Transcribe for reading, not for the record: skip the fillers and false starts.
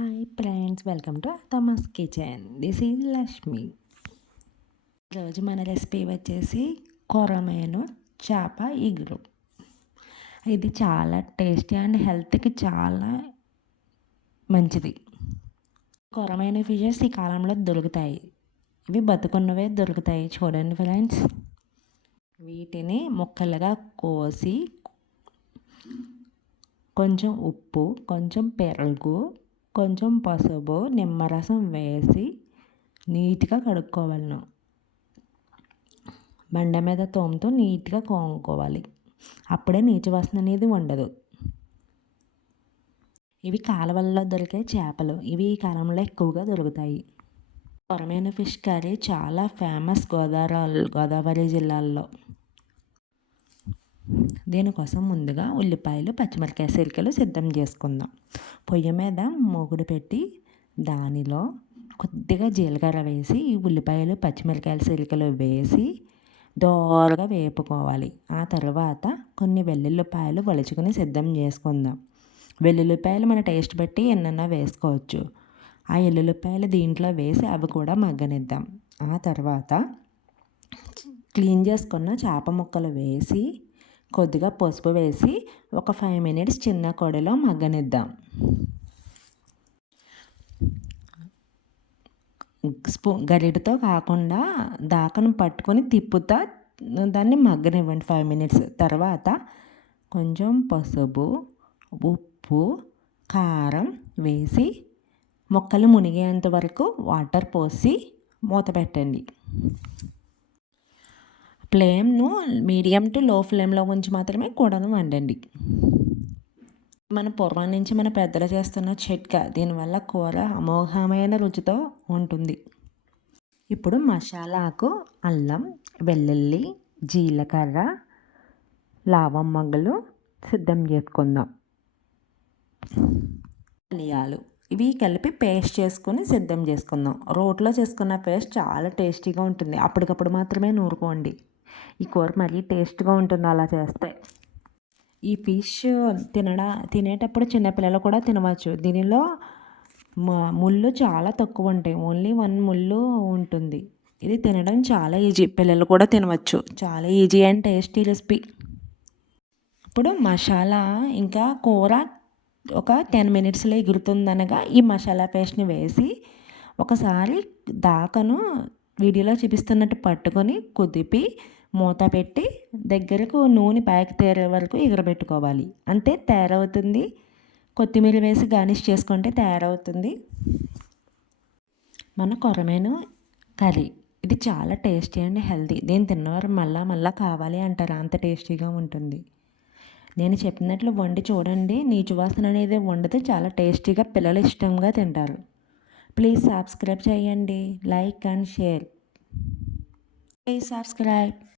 Hi friends, welcome to అత్తమ్మస్ kitchen. This is Lakshmi. ఈరోజు మన recipe వచ్చేసి కొరమేను చేప ఇగురు. ఇది చాలా టేస్టీ అండ్ హెల్త్కి చాలా మంచిది. కొరమేను ఫిషెస్ ఈ కాలంలో దొరుకుతాయి. ఇవి బతుకున్నవే దొరుకుతాయి. చూడండి ఫ్రెండ్స్, వీటిని ముక్కలుగా కోసి కొంచెం ఉప్పు, కొంచెం పెరుగు, కొంచెం పసుపు, నిమ్మరసం వేసి నీట్గా కడుక్కోవాలను. బండ మీద తోముతో నీట్గా కోముకోవాలి. అప్పుడే నీచు వాసన అనేది ఉండదు. ఇవి కాలువల్లో దొరికే చేపలు. ఇవి ఈ కాలంలో ఎక్కువగా దొరుకుతాయి. కొరమేను ఫిష్ కర్రీ చాలా ఫేమస్ గోదావరి జిల్లాల్లో. దీనికోసం ముందుగా ఉల్లిపాయలు, పచ్చిమిరపకాయ సిరికలు సిద్ధం చేసుకుందాం. పొయ్యి మీద మూకుడు పెట్టి దానిలో కొద్దిగా జీలకర్ర వేసి ఈ ఉల్లిపాయలు, పచ్చిమిరపకాయల సిరికలు వేసి దోరగా వేపుకోవాలి. ఆ తర్వాత కొన్ని వెల్లుల్లిపాయలు వలుచుకొని సిద్ధం చేసుకుందాం. వెల్లుల్లిపాయలు మన టేస్ట్ బట్టి ఎన్నైనా వేసుకోవచ్చు. ఆ ఎల్లుల్లిపాయలు దీంట్లో వేసి అవి కూడా మగ్గనిద్దాం. ఆ తర్వాత క్లీన్ చేసుకున్న చేప ముక్కలు వేసి కొద్దిగా పసుపు వేసి ఒక 5 minutes చిన్న కొడలో మగ్గనిద్దాం. గరిటతో కాకుండా దాకను పట్టుకొని తిప్పుతా దాన్ని మగ్గనివ్వండి 5 minutes. తర్వాత కొంచెం పసుపు, ఉప్పు, కారం వేసి ముక్కలు మునిగేంత వరకు వాటర్ పోసి మూత పెట్టండి. ఫ్లేమ్ను మీడియం టు లో ఫ్లేమ్లో ఉంచి మాత్రమే కూరను వండండి. మన పూర్వం నుంచి మన పెద్దలు చేస్తున్న చిట్కా. దీనివల్ల కూర అమోఘమైన రుచితో ఉంటుంది. ఇప్పుడు మసాలాకు అల్లం, వెల్లుల్లి, జీలకర్ర, లవంగ మొగ్గలు సిద్ధం చేసుకుందాం. ధనియాలు ఇవి కలిపి పేస్ట్ చేసుకొని సిద్ధం చేసుకుందాం. రోట్లో చేసుకున్న పేస్ట్ చాలా టేస్టీగా ఉంటుంది. అప్పటికప్పుడు మాత్రమే నూరుకోండి. ఈ కూర మరీ టేస్ట్గా ఉంటుంది అలా చేస్తే. ఈ ఫిష్ తినేటప్పుడు చిన్నపిల్లలు కూడా తినవచ్చు. దీనిలో ముళ్ళు చాలా తక్కువ ఉంటాయి. ఓన్లీ 1 ముళ్ళు ఉంటుంది. ఇది తినడం చాలా ఈజీ. పిల్లలు కూడా తినవచ్చు. చాలా ఈజీ అండ్ టేస్టీ రెసిపీ. ఇప్పుడు మసాలా ఇంకా కూర ఒక 10 minutesలో ఎగురుతుందనగా ఈ మసాలా పేస్ట్ని వేసి ఒకసారి దాకను వీడియోలో చూపిస్తున్నట్టు పట్టుకొని కుదిపి మూత పెట్టి దగ్గరకు నూనె పైకి తేరే వరకు ఎగరబెట్టుకోవాలి. అంటే తయారవుతుంది. కొత్తిమీర వేసి గార్నిష్ చేసుకుంటే తయారవుతుంది మన కొరమేను కర్రీ. ఇది చాలా టేస్టీ అండ్ హెల్తీ. దీన్ని తిన్నవారు మళ్ళా కావాలి అంటారు. అంత టేస్టీగా ఉంటుంది. నేను చెప్పినట్లు వండి చూడండి. నీచు వాసన అనేది ఉండదు. చాలా టేస్టీగా పిల్లలు ఇష్టంగా తింటారు. ప్లీజ్ సబ్స్క్రైబ్ చేయండి. Like and share. Please subscribe.